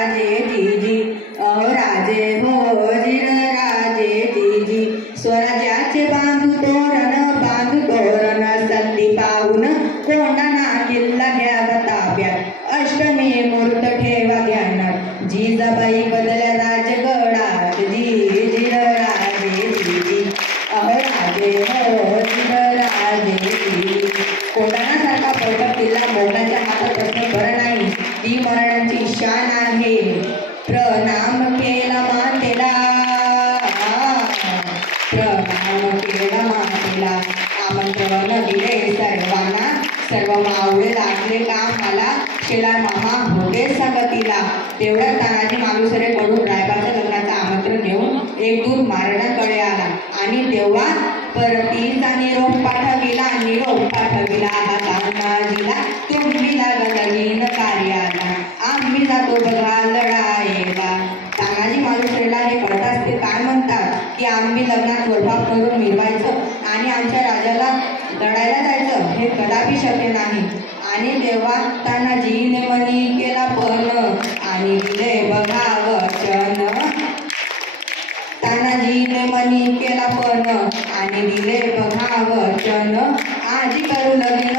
राजे जीजी राजे हो जिर राजे जीजी स्वराज्याचे बांधू तोरण संधी पाहून कोंडाणा किल्ला घ्यावा ताब्यात अष्टमी मूर्त ठेवा ध्यानात जिजाबाई बदल्या राजगडात जिर राजे जीजी राजे हो जिर राजे जीजी कोंडाणासारखा बैठक किल्ला मोगलांच्या हातात असणं बरं नाही. ती मराठ्यांची शान आहे. प्रणाम केला मातेला आमंत्रण दिले सर्वांना सर्व मावळे लागले कामाला शेलार मामा होते संगतीला. तेवढ्या तानाजी मालुसरे कडून रायबाच्या लग्नाचं आमंत्रण घेऊन एक दूत महाराजांकडे आला आणि तेव्हा परतीचा निरोप पाठविला हा तानाजीला तुम्ही लागीन कार्याला आम्ही जातो बघा लढाईला. तानाजी मालुसरेला हे कळताच ते काय म्हणतात की आम्ही लग्नात तोडफाड करून मिरवायचं आणि आमच्या राजाला लढायला जायचं हे कदापि शक्य नाही. आणि तेव्हा तानाजीने मनी केला पण आणि दिले बघा वचन. तानाजीने मनी केला पण आणि दिले बघा वचन. आजी करू लगीन